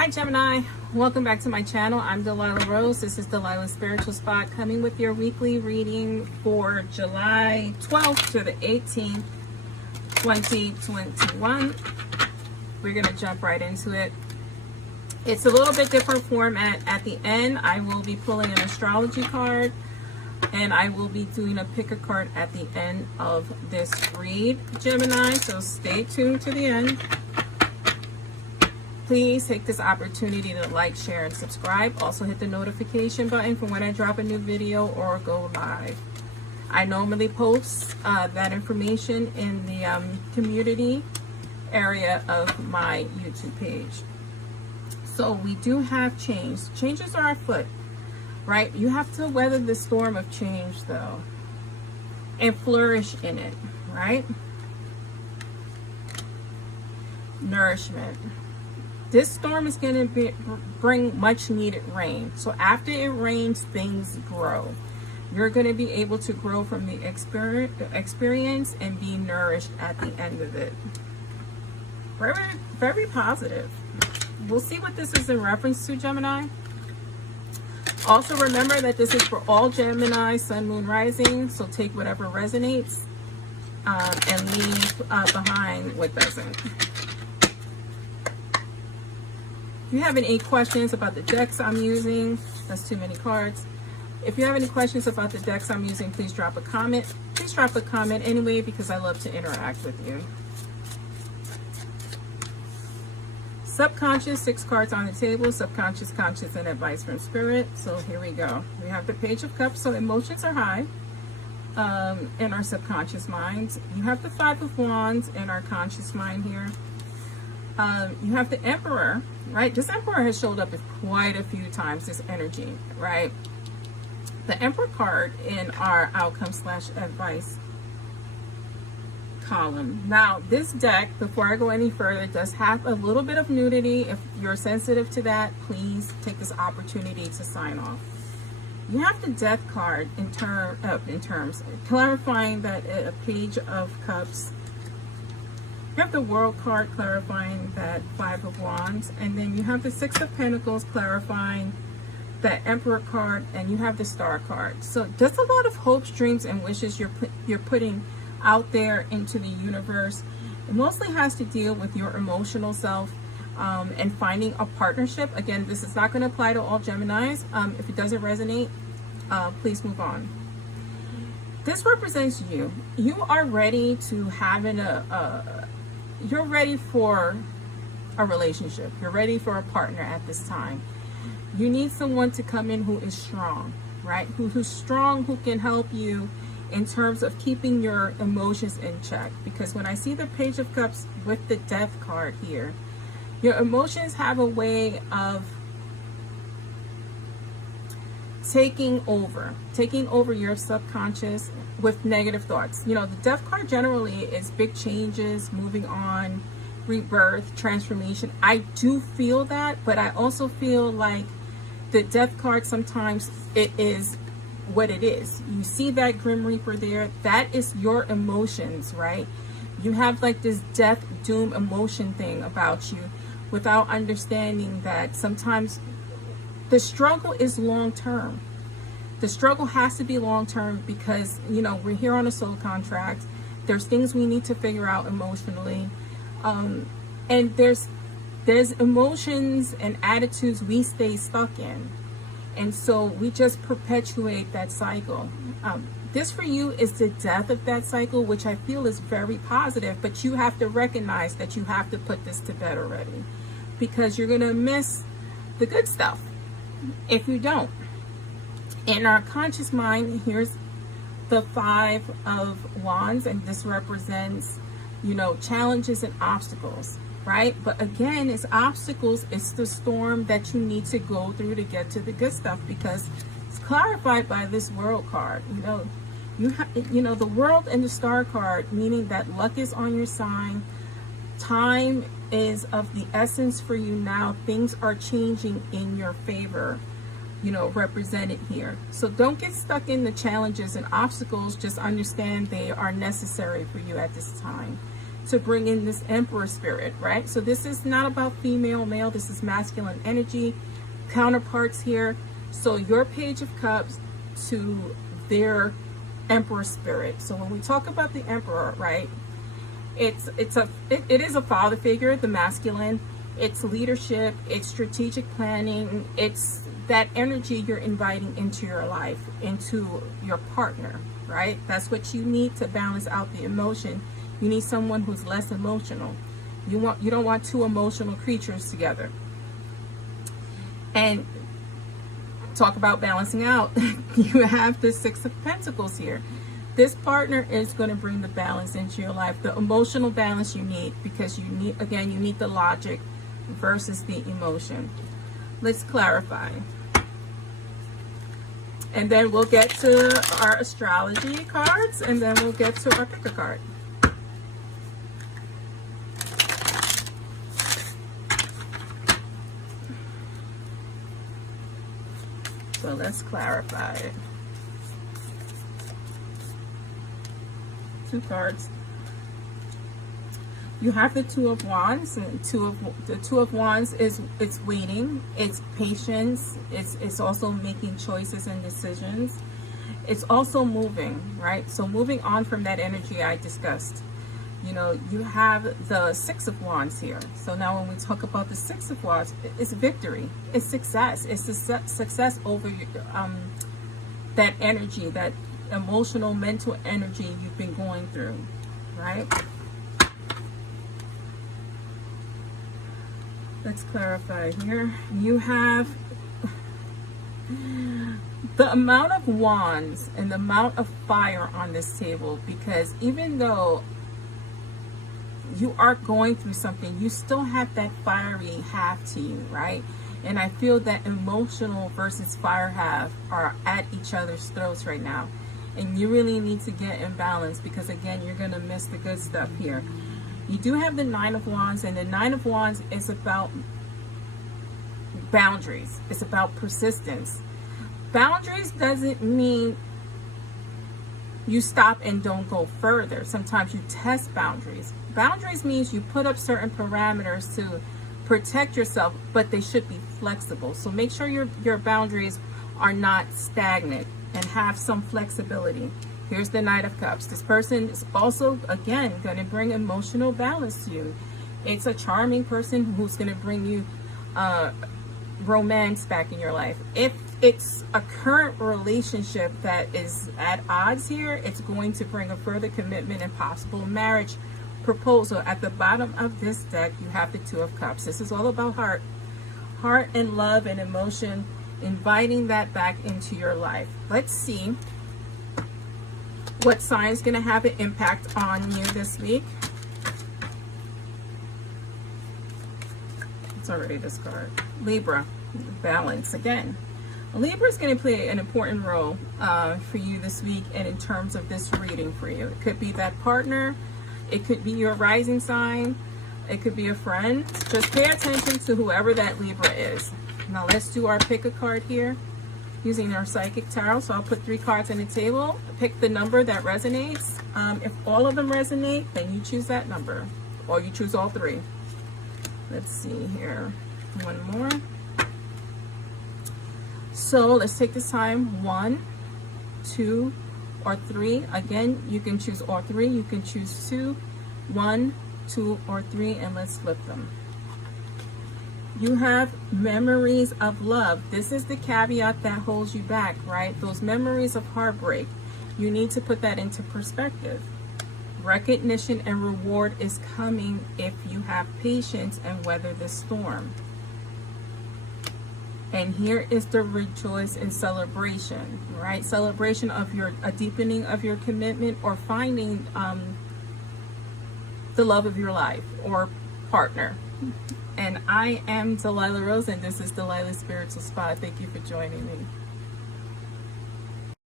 Hi Gemini, welcome back to my channel. I'm Delilah Rose. This is Delilah's Spiritual Spot, coming with your weekly reading for July 12th to the 18th, 2021. We're going to jump right into it. It's a little bit different format. At the end, I will be pulling an astrology card, and I will be doing a pick a card at the end of this read, Gemini, so stay tuned to the end. Please take this opportunity to like, share, and subscribe. Also hit the notification button for when I drop a new video or go live. I normally post that information in the community area of my YouTube page. So we do have change. Changes are afoot, right? You have to weather the storm of change, though, and flourish in it, right? Nourishment. This storm is going to bring much needed rain. So after it rains, things grow. You're going to be able to grow from the experience and be nourished at the end of it. Very, very positive. We'll see what this is in reference to, Gemini. Also remember that this is for all Gemini, Sun, Moon, Rising. So take whatever resonates and leave behind what doesn't. If you have any questions about the decks I'm using, that's too many cards. If you have any questions about the decks I'm using, please drop a comment. Please drop a comment anyway, because I love to interact with you. Subconscious, 6 cards on the table. Subconscious, conscious, and advice from spirit. So here we go. We have the Page of Cups, so emotions are high in our subconscious minds. You have the 5 of Wands in our conscious mind here. You have the Emperor, right? This Emperor has showed up quite a few times, this energy, right? The Emperor card in our outcome / advice column. Now, this deck, before I go any further, does have a little bit of nudity. If you're sensitive to that, please take this opportunity to sign off. You have the Death card in terms clarifying that a Page of Cups. You have the World card clarifying that 5 of Wands, and then you have the 6 of Pentacles clarifying that Emperor card, and you have the Star card. So there's a lot of hopes, dreams, and wishes you're putting out there into the universe. It mostly has to deal with your emotional self and finding a partnership. Again, this is not going to apply to all Geminis. If it doesn't resonate, please move on. This represents you. You are ready to have you're ready for a relationship. You're ready for a partner at this time. You need someone to come in who is strong, right? Who's strong, who can help you in terms of keeping your emotions in check. Because when I see the Page of Cups with the Death card here, your emotions have a way of taking over your subconscious with negative thoughts. You know, the Death card generally is big changes, moving on, rebirth, transformation. I do feel that, but I also feel like the Death card, sometimes it is what it is. You see that Grim Reaper there, that is your emotions, right? You have like this death, doom emotion thing about you without understanding that sometimes the struggle is long term. The struggle has to be long term because, you know, we're here on a soul contract. There's things we need to figure out emotionally. And there's emotions and attitudes we stay stuck in. And so we just perpetuate that cycle. This for you is the death of that cycle, which I feel is very positive, but you have to recognize that you have to put this to bed already, because you're going to miss the good stuff if you don't. In our conscious mind, here's the 5 of Wands, and this represents, you know, challenges and obstacles, right? But again, it's obstacles, it's the storm that you need to go through to get to the good stuff, because it's clarified by this World card. You know, the World and the Star card, meaning that luck is on your side. Time is of the essence for you now. Things are changing in your favor, you know, represented here. So don't get stuck in the challenges and obstacles. Just understand they are necessary for you at this time to bring in this Emperor spirit, right? So this is not about female, male. This is masculine energy, counterparts here. So your Page of Cups to their Emperor spirit. So when we talk about the Emperor, right, it is a father figure, the masculine. It's leadership, it's strategic planning, it's that energy you're inviting into your life, into your partner, right? That's what you need to balance out the emotion. You need someone who's less emotional. You don't want two emotional creatures together. And talk about balancing out. You have the Six of Pentacles here. This partner is going to bring the balance into your life, the emotional balance you need, because you need the logic versus the emotion. Let's clarify. And then we'll get to our astrology cards, and then we'll get to our pick a card. So let's clarify it. 2 cards. You have the Two of Wands, and the Two of Wands is, it's waiting, it's patience, it's also making choices and decisions. It's also moving, right? So moving on from that energy I discussed. You know, you have the Six of Wands here. So now when we talk about the Six of Wands, it's victory, it's success, it's success over that energy, that emotional, mental energy you've been going through, right? Let's clarify here. You have the amount of wands and the amount of fire on this table, because even though you are going through something, you still have that fiery half to you, right? And I feel that emotional versus fire half are at each other's throats right now. And you really need to get in balance, because again, you're going to miss the good stuff here. You do have the Nine of Wands, and the Nine of Wands is about boundaries. It's about persistence. Boundaries doesn't mean you stop and don't go further. Sometimes you test boundaries. Boundaries means you put up certain parameters to protect yourself, but they should be flexible. So make sure your boundaries are not stagnant and have some flexibility. Here's the Knight of Cups. This person is also, again, going to bring emotional balance to you. It's a charming person who's going to bring you romance back in your life. If it's a current relationship that is at odds here, it's going to bring a further commitment and possible marriage proposal. At the bottom of this deck, you have the Two of Cups. This is all about heart and love and emotion, inviting that back into your life. Let's see what sign is going to have an impact on you this week. It's already this card. Libra, balance again. Libra is going to play an important role for you this week, and in terms of this reading for you. It could be that partner, it could be your rising sign, it could be a friend. Just pay attention to whoever that Libra is. Now let's do our pick a card here using our Psychic Tarot. So I'll put 3 cards on the table. Pick the number that resonates. If all of them resonate, then you choose that number, or you choose all 3. Let's see here. One more. So let's take this time. 1, 2, or 3. Again, you can choose all 3. You can choose 2, 1, 2, or 3, and let's flip them. You have memories of love. This is the caveat that holds you back, right? Those memories of heartbreak. You need to put that into perspective. Recognition and reward is coming if you have patience and weather the storm. And here is the rejoice and celebration, right? Celebration of a deepening of your commitment, or finding the love of your life or partner. And I am Delilah Rose, and this is Delilah's Spiritual Spot. Thank you for joining me.